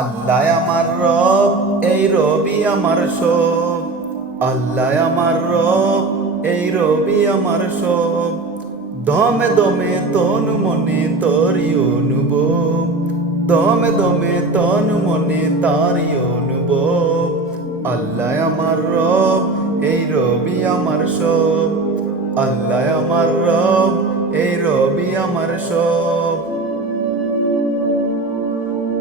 আল্লাহ আমার রব, এই রবি আমার সব। আল্লাহ আমার রব, এই রবি আমার সব। দমে দমে তন মনে তরি অনুভব, দমে দমে তন মনে তারি অনুভব। আল্লাহ আমার রব, এই রবি আমার সব। আল্লাহ আমার রব, এই রবি আমার সব।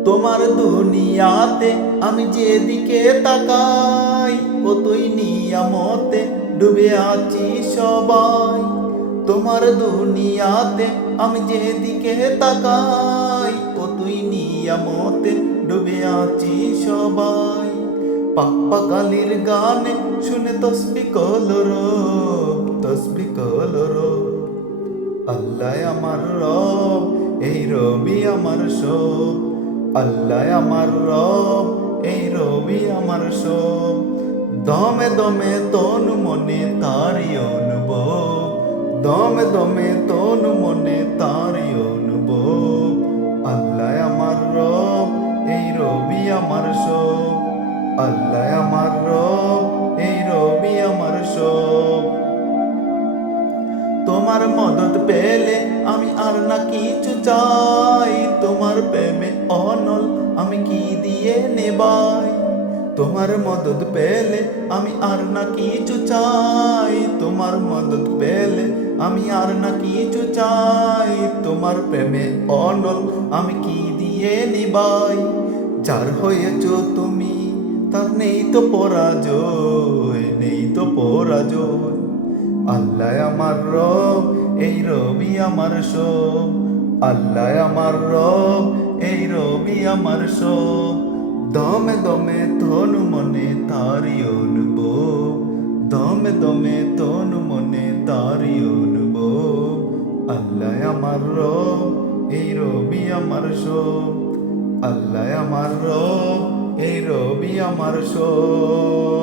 তোমার দুনিয়াতে আমি যেদিকে তাকাই, ও তুই নিয়ামতে ডুবে আছি সবাই। তোমার দুনিয়াতে আমি যেদিকে তাকাই, ও তুই নিয়ামতে ডুবে আছি সবাই। পাপ্পা কালির গানে শুনে তসবি কলর, তসবি কলর। আল্লাহ আমার রব, এই রবি আমার সব। আল্লাহ আমার রব, এই রবি আমার সব। দমে দমে তন মনে তারি অনুভব, দমে দমে তন মনে তারি অনুভব। আল্লাহ আমার রব, এই রবি আমার সব। আল্লাহ আমার রব, এই রবি আমার সব। তোমার মদত পেলে আমি আর না কিছু চাই, তোমার প্রেমে অনল আমি কি দিয়ে নেবাই। তোমার মদত পেলে আমি আর না কিছু চাই, তোমার মদত পেলে আমি আর না কিছু চাই। তোমার প্রেমে অনল আমি কি দিয়ে নিবাই। যার হয়েছ তুমি তার নেই তো পরাজয়, নেই তো পরাজয়। আল্লাহ আমার রব, এই রবি আমার সব। আল্লাহ আমার রব, এই রবি আমার সব। দমে দমে তনু মনে তারি অনুভব, দমে দমে তনু মনে তারি অনুভব। আল্লাহ আমার রব, এই রবি আমার সব। আল্লাহ আমার রব, এই রবি আমার সব।